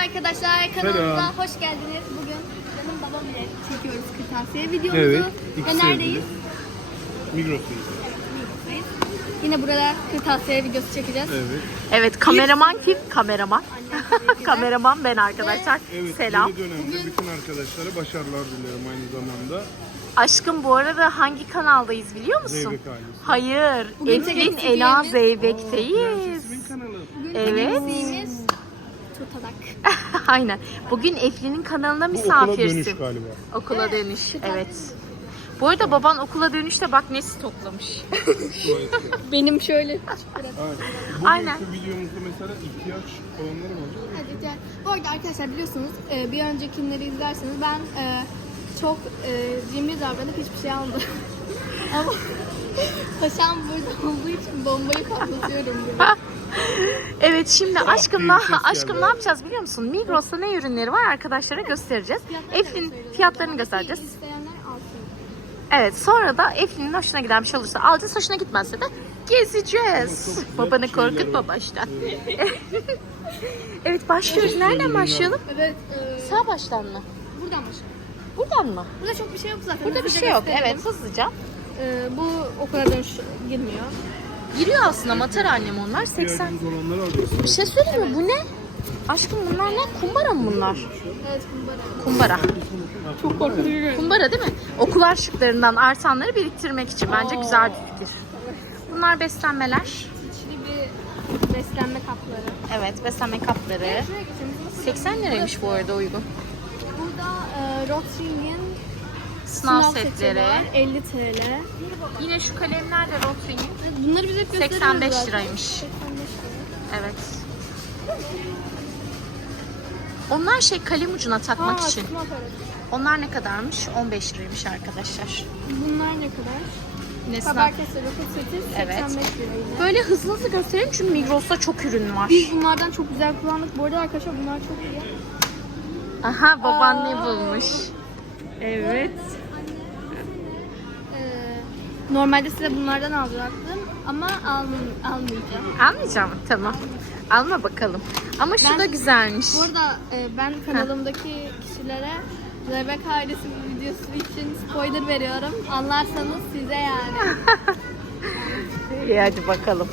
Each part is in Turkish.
arkadaşlar kanalımıza Selam. hoş geldiniz. Bugün canım babam ile çekiyoruz kırtasiye videomuzu. Evet, Ve ikisi neredeyiz? Migros'tayız. Migros'tayız. Yine burada kırtasiye videosu çekeceğiz. Evet. Evet kameraman kim? Kameraman. Annem tabii ki de. kameraman ben arkadaşlar. Evet. Selam. Yeni dönemde bütün arkadaşlara başarılar dilerim aynı zamanda. Aşkım bu arada hangi kanaldayız biliyor musun? Zeybek ailesi. Hayır. Bugün Eflin Zeybek Ela. Zeybek'teyiz. Kanalı. Bugün Evet. temizliğimiz. Aynen. Bugün Eflin'in kanalına Bu okula misafirsin. dönüş galiba. Okula dönüş. Evet. Bu arada baban okula dönüşte bak ne toplamış. Benim şöyle. Aynen. Aynen. videomuzda mesela ihtiyaç olanları var. Hadi gel. Bu arada arkadaşlar biliyorsunuz e, bir öncekileri izlerseniz ben e, çok e, cimri davranıp hiçbir şey almadım. Ama paşam burada olduğu için bombayı kaplatıyorum burada. Evet şimdi aşkım, ne, aşkım ne yapacağız biliyor musun? Migros'ta ne ürünleri var arkadaşlara göstereceğiz. Eflin fiyatlarını göstereceğiz. Evet sonra da Eflin'in hoşuna giden bir şey olursa alacağız. Hoşuna gitmezse de gezeceğiz. Babanı korkutma baştan. evet başlıyoruz. Nereden başlayalım? Evet. E, Sağ baştan mı? buradan mı? Buradan mı? Burada çok bir şey yok zaten. Burada bir şey yok. Evet hızlıca. E, bu okula dönüş girmiyor. Giriyor aslında matar annem onlar. 80. İhtiyacımız olanları alacağız. Bir şey söyleyeyim mi? Bu ne? Aşkım bunlar ne? Kumbara mı bunlar? Evet kumbara. Kumbara. Çok korkutucu görünüyor. Kumbara değil mi? Okul harçlıklarından artanları biriktirmek için. Bence Oo. güzel bir fikir. Bunlar beslenmeler. İçli bir beslenme kapları. Evet beslenme kapları. Şuraya geçelim. 80 liraymış bu arada uygun. Burada e, Rotring'in Sınav, seti setleri. var. 50 TL. Yine şu kalemler de Rotring'in. Bunları bize hep gösteriyoruz 85 zaten. liraymış. 85 lira. Evet. Onlar şey kalem ucuna takmak Ha, için. aparatı. Onlar ne kadarmış? 15 liraymış arkadaşlar. Bunlar ne kadar? Sınav. Kabarkesi roket seti 85 Evet. lira yine. Böyle hızlı hızlı gösterelim çünkü Migros'ta çok ürün var. Biz bunlardan çok güzel kullandık. Bu arada arkadaşlar bunlar çok iyi. Aha baban Aa. ne bulmuş? Evet. Normalde size bunlardan alacaktım ama almayacağım. almayacağım. Almayacağım tamam. Alma bakalım. Ama şu Ben- da güzelmiş. Bu arada e, ben kanalımdaki kişilere Rebek ailesi videosu için spoiler veriyorum. Anlarsanız size yani. İyi hadi bakalım.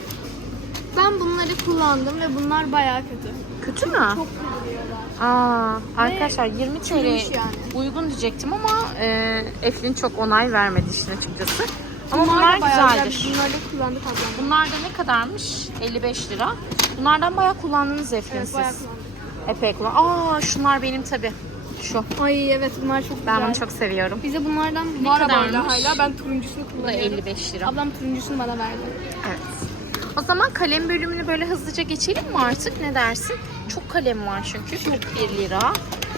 Ben bunları kullandım ve bunlar bayağı kötü. Kötü mü? Çok kırılıyorlar. Aa, arkadaşlar 20 TL yani. uygun diyecektim ama e, Eflin çok onay vermedi işin açıkçası. Ama Bunlar bunlar, güzeldir. güzel. Bunları da kullandık ablam. Bunlar da ne kadarmış? 55 lira. Bunlardan bayağı kullandınız Eflin Evet siz. bayağı kullandık. Epey kullan. Aa şunlar benim tabi. Şu. Ay evet bunlar çok güzel. Ben bunu çok seviyorum. Bize bunlardan var ama kadarmış? hala. Ben turuncusunu Bu da kullanıyorum. 55 lira. Ablam turuncusunu bana verdi. Evet. O zaman kalem bölümünü böyle hızlıca geçelim mi artık? Ne dersin? Çok kalem var çünkü. 41 lira.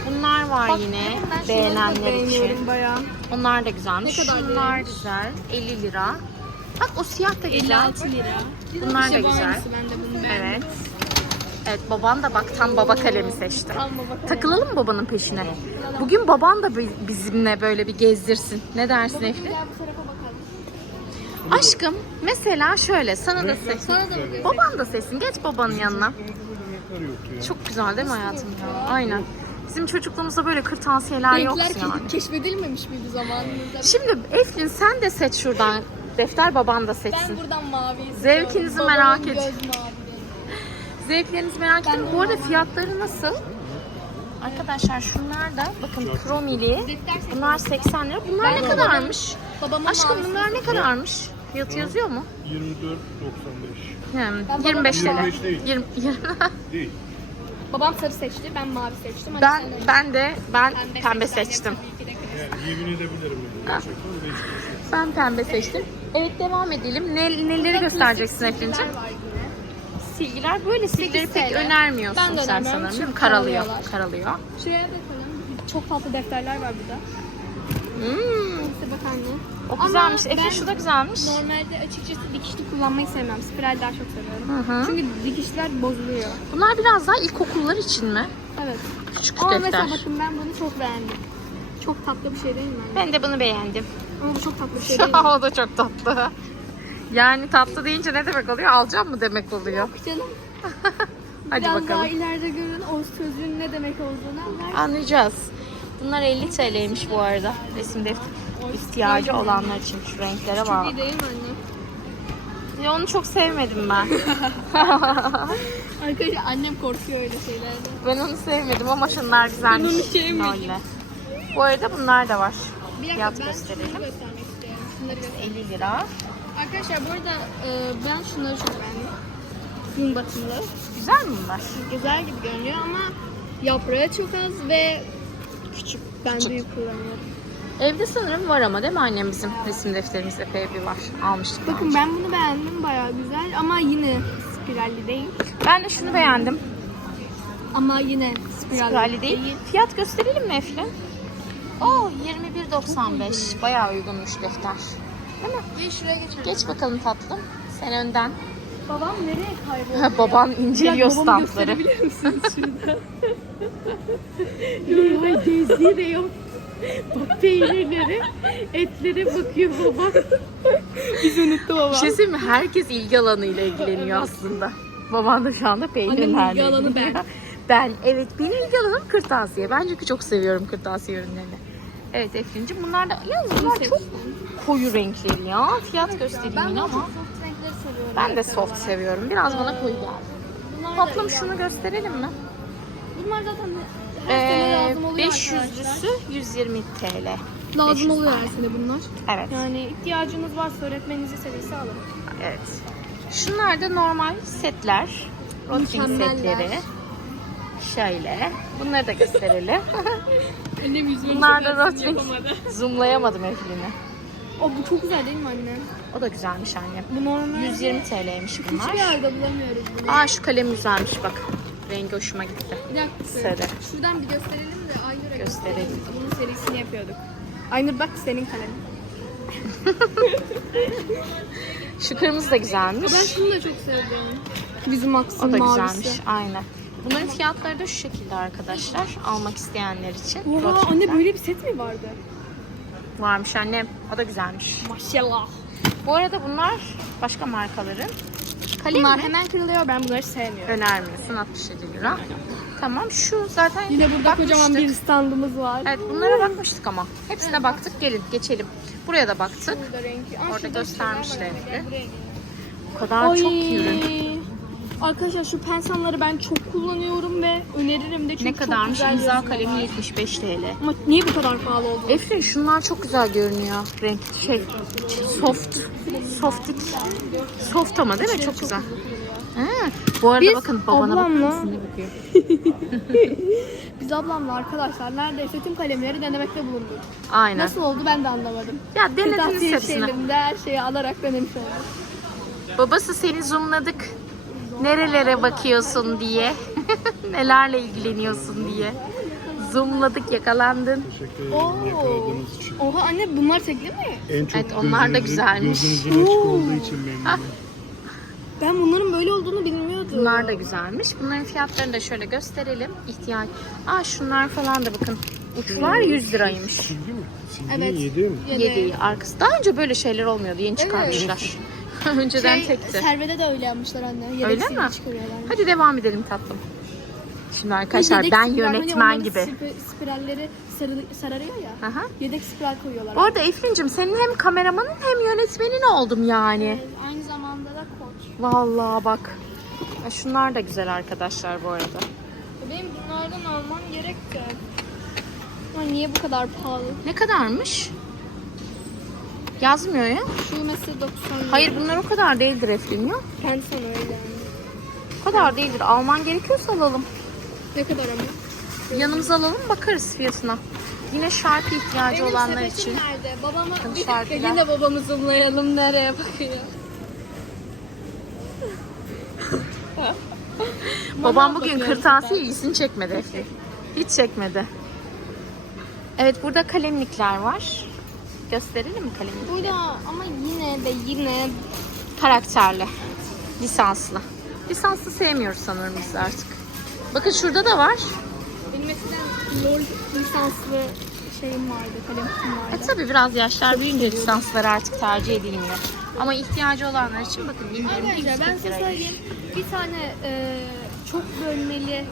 Bunlar var yine ben şunları da beğenenler için. bayağı. Onlar da güzelmiş. Ne kadar Şunlar değilmiş? güzel. 50 lira. Bak o siyah da güzel. 56 lira. Bunlar da güzel. aynısı, ben de bunu beğendim. Evet. Evet baban da bak tam baba kalemi seçti. Tam baba kalemi. Takılalım mı babanın peşine? Bugün baban da bi- bizimle böyle bir gezdirsin. Ne dersin Efli? Gel bu tarafa bakalım. Aşkım mesela şöyle sana da seç. Sana da mı Baban da seçsin. Geç babanın yanına. Çok güzel değil mi hayatım ya? Aynen. Bizim çocukluğumuzda böyle kırtasiyeler yok Renkler yani. ke- keşfedilmemiş miydi zamanında? Şimdi Eflin sen de seç şuradan. Defter baban da Ben seçsin. buradan mavi istiyorum. Zevkinizi Babamın merak göz et. mavi. Zevklerinizi merak Ben ettim. Bu arada normal- fiyatları nasıl? Arkadaşlar şunlar da bakın kromili. Defter. Bunlar 80 lira. Bunlar Ben ne kadarmış? Babamın Aşkım bunlar ne kadarmış? Fiyatı yazıyor mu? 24.95. Hmm, Ben 25 lira. 25 değil. 20, 20. Değil. Babam sarı seçti, ben mavi seçtim. Hadi ben sen de- ben de ben Pembe pembe seçti, seçtim. tabii ki de kırmızı. Yani yemin edebilirim yani gerçekten. Beş kuruş. Ben pembe seçtim. Evet devam edelim. Ne, neleri göstereceksin klasik Eflin'ciğim? silgiler var yine. Silgiler böyle silgileri pek TL. önermiyorsun Ben de sen önermiyorum sanırım değil mi? çünkü Karalıyor. karalıyorlar. Karalıyor. Şuraya bakalım. Çok tatlı defterler var burada. Hmm, Neyse bak anne. o Ama güzelmiş. Efe ben şu da güzelmiş. Normalde açıkçası dikişli kullanmayı sevmem. Spiral daha çok seviyorum. Hı hı. Çünkü dikişler bozuluyor. Bunlar biraz daha ilkokullar için mi? Evet. Küçük Ama defter. mesela bakın ben bunu çok beğendim. Çok tatlı bir şey değil mi? Ben de bunu beğendim. Ama bu çok tatlı bir şey değil mi? o da çok tatlı. Yani tatlı deyince ne demek oluyor? Alacağım mı demek oluyor? Canım. Hadi Biraz daha bakalım. ileride görün o sözün ne demek olduğunu anlar. Anlayacağız. Bunlar 50 TL'ymiş bu arada. Resim defter ihtiyacı olanlar için şu renklere bak. İyi değil mi anne? Ya onu çok sevmedim ben. Arkadaşlar annem korkuyor öyle şeylerden. ben onu sevmedim ama şunlar güzelmiş. Ben onu sevmedim. Öyle. Bu arada bunlar da var. Bir dakika Fiyat ben gösterelim. şunu göstermek istiyorum. Şunları göstereyim. 50 lira. Arkadaşlar bu arada e, ben şunları çok beğendim. Gün batımlı. Güzel mi bunlar? Güzel gibi görünüyor ama yaprağı çok az ve küçük. Ben Küçük. büyük kullanıyorum. Evde sanırım var ama değil mi annem bizim resim defterimizde epey bir var. Almıştık. Bakın ben bunu beğendim. Bayağı güzel ama yine spiralli değil. Ben de şunu beğendim. Ama yine spiralli, Spirali değil. Fiyat gösterelim mi Eflin? Oo 21.95. Bayağı uygunmuş defter. Değil mi? Gel şuraya geçelim. Geç bakalım tatlım. Sen önden. Babam nereye kayboldu? Baban ya? inceliyor standları. gösterebilir misiniz şurada? Hayır gezdiği de yok. Bak peynirlere, etlere bakıyor babam. Biz unuttu babam. Bir şey söyleyeyim mi? Herkes ilgi alanıyla ilgileniyor aslında. Baban da şu anda Annemin peynirlerle ilgi alanı ben. Ben, evet benim ilgi alanım kırtasiye. Ben çünkü çok seviyorum kırtasiye ürünlerini. Evet Eflin'cim bunlar da, yalnız bunlar çok koyu renkli ya. Fiyat göstereyim yine ama. çok renkleri. Ben de soft seviyorum. Biraz bana koyu geldi. Tatlım şunu gösterelim mi? Bunlar zaten her sene Ee, lazım oluyor arkadaşlar. 500'lüsü 120 TL. Lazım 500 oluyor tane. her sene bunlar. Evet. Yani ihtiyacınız varsa öğretmeninizi serisi alın. Evet. Şunlar da normal setler. Rotring Mükemmeller. setleri. Şöyle. Bunları da gösterelim. Annem yüzünü Bunlar da Rotring. Zoomlayamadım Eflin'i. O bu çok güzel değil mi anne? O da güzelmiş annem. Bu normal. 120 TL'ymiş Hiçbir bunlar. yerde bulamıyoruz bunu. Aa şu kalem güzelmiş bak. Rengi hoşuma gitti. Bir dakika. Sarı. Şuradan bir gösterelim de Aynur'a Gösterelim. Bunun serisini yapıyorduk. Aynur bak senin kalemin. Şu kırmızı da güzelmiş. Ben şunu da çok sevdim. Bizim aksın O da güzelmiş. Aynen. Bunların fiyatları da şu şekilde arkadaşlar. Almak isteyenler için. Oha anne böyle bir set mi vardı? Varmış annem. O da güzelmiş. Maşallah. Bu arada bunlar başka markaların. Kalem Bunlar mi? hemen kırılıyor ben bunları sevmiyorum. Önermiyorsun 67 lira. Tamam şu zaten Yine burada kocaman bir bakmıştık. standımız var. Evet bunlara bakmıştık ama. Hepsine baktık. Gelin geçelim. Buraya da baktık. Burada rengi. Aa, Orada şurada bir göstermişler şeyler var gel buraya gel. O kadar çok ürün. Arkadaşlar şu pensamları ben çok kullanıyorum ve öneririm de çünkü Ne çok kadarmış? güzel İmza yazıyorlar. kalemi 75 TL. Ama niye bu kadar pahalı oldu? Efrin şunlar çok güzel görünüyor. Renk şey soft. Soft. Soft ama değil mi? Çok güzel. Ha, bu arada Biz bakın babana ablamla- ne bakıyor? Biz ablamla arkadaşlar neredeyse tüm kalemleri denemekte bulunduk. Aynen. Nasıl oldu ben de anlamadım. Ya denediniz Kırtasiye hepsini. şeylerinde her şeyi alarak denemiş olduk. Babası seni zoomladık. Nerelere bakıyorsun diye. Nelerle ilgileniyorsun diye. Zoomladık yakalandın. Teşekkür ederim Oo. yakaladığınız için. Oha anne bunlar tekli mi? En çok Evet, onlar da gözünüzün- güzelmiş. Gözünüzün açık Oo. olduğu için memnunum. Ben bunların böyle olduğunu bilmiyordum. Bunlar da güzelmiş. Bunların fiyatlarını da şöyle gösterelim. İhtiyaç. Aa şunlar falan da bakın. Uçlar 100 liraymış. Silgi mi? Silgi Evet. mi? Yedi mi? Yedi. Yedi arkası. Daha önce böyle şeyler olmuyordu. Yeni çıkarmışlar. Önceden Şey, tekti. Servede de öyle yapmışlar anne. Yedek Öyle mi? çıkarıyorlar. Hadi devam edelim tatlım. Şimdi arkadaşlar ben spiral, hani yönetmen onların gibi. spi- spiralleri sararıyor ya. Aha. Yedek spiral koyuyorlar. Bu arada Efrin'cim senin hem kameramanın hem yönetmenin oldum yani. Ee, Aynı zamanda da koç. Vallahi bak. Ya şunlar da güzel arkadaşlar bu arada. Benim bunlardan almam gerekti. Ama niye bu kadar pahalı? Ne kadarmış? Yazmıyor ya. Şu mesela 90 lira. Hayır bunlar o kadar değildir Eflin ya. Kendi sana öyle yani. O kadar değildir. Alman gerekiyorsa alalım. Ne kadar ama? Yanımıza alalım bakarız fiyatına. Yine şarkı ihtiyacı Benim olanlar sepetim için. nerede? Babama Bakın bir dakika şarkılar. yine babamı zoomlayalım nereye bakıyor. Babam bugün bakıyorum kırtasiye ilgisini çekmedi Eflin. Hiç çekmedi. Evet burada kalemlikler var. Gösterelim mi kalemlik? Burada ama yine de yine Karakterli. Lisanslı. Lisanslı sevmiyoruz sanırım biz artık. Bakın şurada da var. benim eskiden LOL lisanslı şeyim vardı, kalem kutum E vardı. tabi biraz yaşlar büyüyünce lisanslar artık tercih edilmiyor. Ama ihtiyacı olanlar için bakın Arkadaşlar ben 140 size söyleyeyim. Bir tane e, çok bölmeli,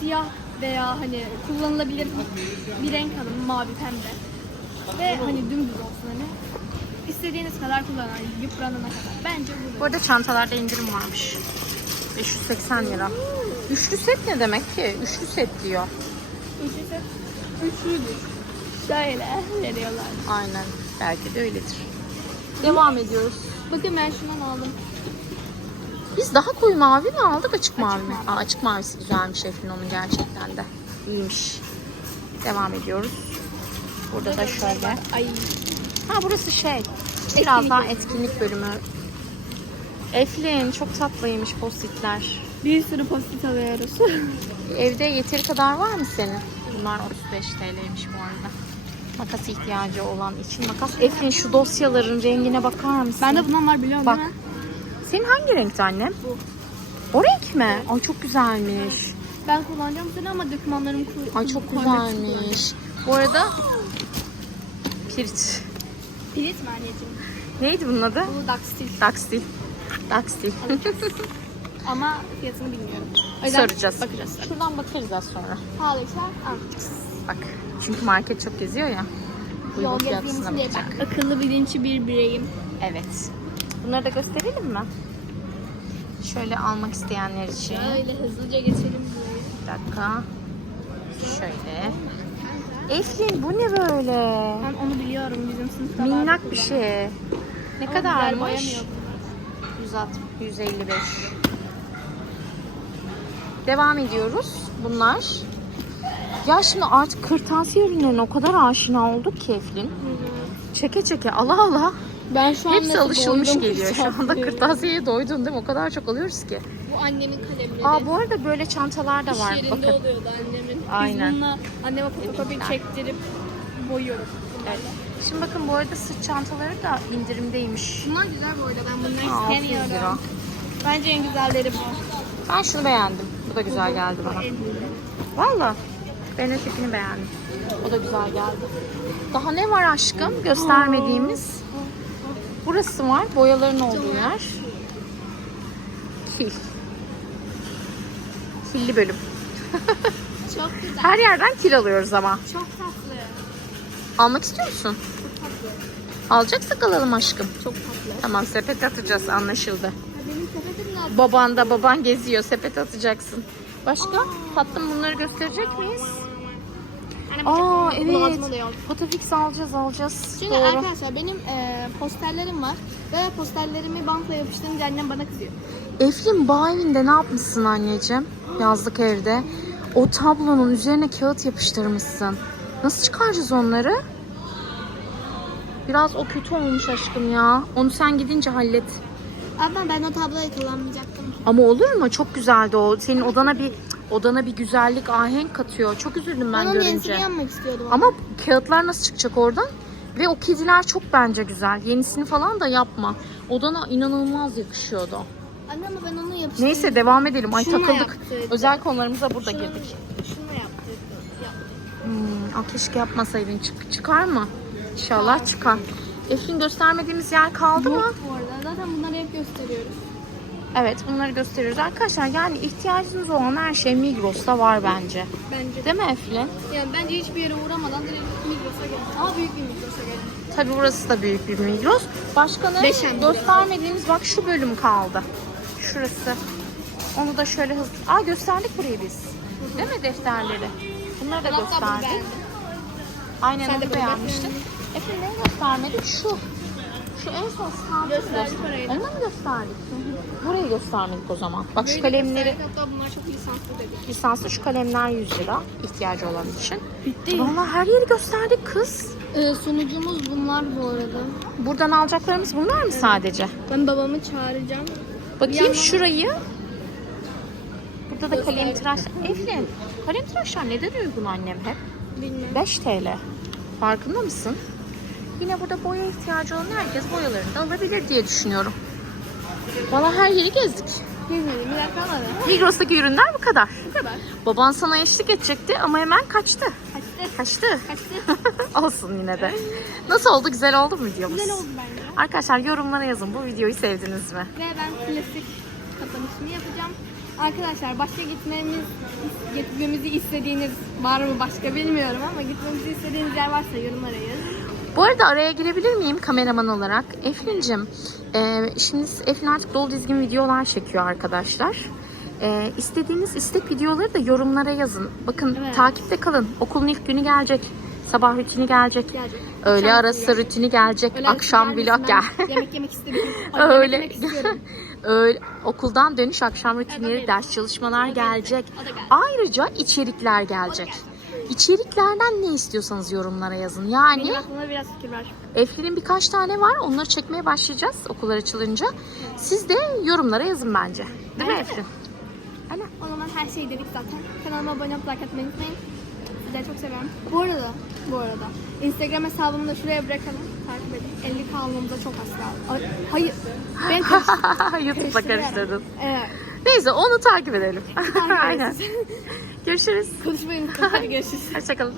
siyah veya hani kullanılabilir bir renk alın, mavi pembe. Ve hani dümdüz olsun hani. İstediğiniz kadar kullanın, hani yıpranana kadar. Bence bu Bu arada çantalarda indirim varmış. 580 lira. Üçlü set ne demek ki? Üçlü set diyor. Üçlüsü üçlüdür. Şöyle veriyorlar. Aynen. Belki de öyledir. Devam ediyoruz. Bakın ben şundan aldım. Biz daha koyu mavi mi aldık açık mavi mi? Aa, açık mavisi güzelmiş Eflin onun gerçekten de. İyiymiş. Devam ediyoruz. Burada da şöyle. Ha burası şey. Biraz daha etkinlik bölümü. Eflin çok tatlıymış postitler. Bir sürü post alıyoruz. Evde yeteri kadar var mı senin? Bunlar 35 TL'ymiş bu arada. Makas ihtiyacı olan için makas. Eflin şu dosyaların rengine bakar mısın? Bende bundan var biliyor musun? Bak. değil mi? Senin hangi renkti annem? Bu. O renk mi? Ay çok güzelmiş. Ben kullanacağım seni ama dokümanlarım ku- Ay çok güzelmiş. Bu arada pirinç. Pirit mi anneciğim? Neydi bunun adı? Bu Daxtil. Daxtil. Daxtil. Ama fiyatını bilmiyorum. Yüzden Soracağız. Bakacağız. Şuradan bakarız az sonra. Pahalıysa almayacağız. Bak. Çünkü market çok geziyor ya. Uygun fiyatına bakacak. ben akıllı bilinçli bir bireyim. Evet. Bunları da gösterelim mi? Şöyle almak isteyenler için. Şöyle hızlıca geçelim burayı. Bir dakika. Şöyle. Eflin bu ne böyle? Ben onu biliyorum bizim sınıfta Minnak bir şey. Ne Ama kadarmış? boyamıyor 160, 155. Devam ediyoruz. Bunlar. Ya şimdi artık kırtasiye ürünlerine o kadar aşina olduk ki Eflin. Çeke çeke ala ala. Ben şu an Hepsi alışılmış geliyor. Şu anda kırtasiyeye. doydun değil mi? O kadar çok alıyoruz ki. Bu annemin kalemleri. Aa bu arada böyle çantalar da İş var. yerinde Bakın. oluyordu annemin. Aynen. Biz bununla anneme fotokopi çektirip boyuyoruz. Evet. Şimdi bakın bu arada sırt çantaları da indirimdeymiş. Bunlar güzel bu arada. Ben bunları Aa, 600 lira. istemiyorum. Bence en güzelleri bu. Ben şunu beğendim. Bu da güzel geldi bana. Valla. Ben ötekini beğendim. O da güzel geldi. Daha ne var aşkım? Göstermediğimiz. Burası var. Boyaların olduğu yer. Kil. Killi bölüm. Çok güzel. Her yerden kil alıyoruz ama. Çok tatlı. Almak istiyor musun? Çok tatlı. Alacaksak alalım aşkım. Çok tatlı. Tamam sepet atacağız anlaşıldı. Benim sepetim lazım. Baban da baban geziyor sepet atacaksın. Başka? Tatlım bunları gösterecek miyiz? Annem Aa evet. Fotofix alacağız alacağız. Şimdi Doğru. arkadaşlar benim e, posterlerim var ve posterlerimi bantla yapıştırınca annem bana kızıyor. Eflin bağ evinde ne yapmışsın anneciğim? Yazlık evde. O tablonun üzerine kağıt yapıştırmışsın. Nasıl çıkaracağız onları? Biraz o kötü olmuş aşkım ya. Onu sen gidince hallet. Ama ben o tabloyu kullanmayacaktım. Ama olur mu? Çok güzeldi o. Senin odana bir odana bir güzellik, ahenk katıyor. Çok üzüldüm ben onun yenisini görünce. yapmak istiyordum. Ama kağıtlar nasıl çıkacak oradan? Ve o kediler çok bence güzel. Yenisini falan da yapma. Odana inanılmaz yakışıyordu. Anne ama ben onu yapıştırdım. Neyse devam edelim. Ay Şununla takıldık. yaptırdım. Özel konularımıza burada Şununla- girdik. Şununla yaptırdım. yaptım. Hmm, aa, keşke yapmasaydın. Çık, çıkar mı? İnşallah çıkar. Eflin göstermediğimiz yer kaldı mı? Yok bu arada. Zaten bunları hep gösteriyoruz. Evet bunları gösteriyoruz. Arkadaşlar yani ihtiyacınız olan her şey Migros'ta var bence. Bence. Değil mi Eflin? Yani bence hiçbir yere uğramadan direkt Migros'a gelin. Ama büyük bir Migros'a gelin. Tabii burası da büyük bir Migros. Başka ne? Beşen Göstermediğimiz bak şu bölüm kaldı. Şurası. Onu da şöyle hızlı... Aa gösterdik burayı biz. Değil mi defterleri? Bunları da gösterdik. Aynen Sen onu beğenmiştin. Efendim neyi göstermedik? Şu. Şu en son standı Gösterdik. Onu da mı gösterdik? Burayı göstermedik o zaman. Bak şu Böyle kalemleri gösterdik, Hatta bunlar çok lisanslı dedi. lisanslı şu kalemler 100 lira ihtiyacı olan için. Bitti. Vallahi her yeri gösterdik kız. Ee, sunucumuz bunlar bu arada. Buradan alacaklarımız bunlar mı sadece? Ben babamı çağıracağım. Bakayım şurayı. Burada da kalem tıraş. Eflin, kalem tıraşlar neden uygun annem hep? Bilmiyorum. 5 TL. Farkında mısın? Yine burada boya ihtiyacı olan herkes boyalarını da alabilir diye düşünüyorum. Valla her yeri gezdik. Bilmediğim yer kalmadı. Migros'taki ürünler bu kadar. Bu kadar. Baban sana eşlik edecekti ama hemen kaçtı. Kaçtı. Kaçtı. Kaçtı. Olsun yine de. Nasıl oldu? Güzel oldu mu videomuz? Güzel oldu bence. Arkadaşlar yorumlara yazın bu videoyu sevdiniz mi? Ve ben klasik kapanışını yapacağım. Arkadaşlar başka gitmemiz, gitmemizi istediğiniz var mı başka bilmiyorum ama gitmemizi istediğiniz yer varsa yorumlara yazın. Bu arada araya girebilir miyim kameraman olarak? Eflin'cim, e, şimdi Eflin artık dolu dizgin videolar çekiyor arkadaşlar. E, istediğiniz istek videoları da yorumlara yazın. Bakın Evet. takipte kalın. Okulun ilk günü gelecek. Sabah rutini gelecek. Gelecek. Öğle arası rutini gelecek. Öyle Akşam vlog gel. Yemek yemek istiyorum. Ay, Öyle. Yemek istiyorum. Öyle okuldan dönüş akşam rutinleri, ders çalışmalar gelecek. Ayrıca içerikler gelecek. İçeriklerden ne istiyorsanız yorumlara yazın. Yani Benim aklımda biraz fikir var. Eflin'in birkaç tane var. Onları çekmeye başlayacağız okullar açılınca. Siz de yorumlara yazın bence. Değil mi Bence de. Eflin? Aynen. O zaman her şeyi dedik zaten. Kanalıma abone olup like atmayı unutmayın. Sizleri çok seviyorum. Bu arada, bu arada Instagram hesabımı da şuraya bırakalım. Takip edin. 50 kalmamıza çok az kaldı. Ay, hayır. Ben karıştırdım. YouTube'la karıştırdın. Evet. Neyse onu takip edelim. Takip Aynen. Görüşürüz. Konuşmayı unuttum. Hadi görüşürüz. Hoşçakalın.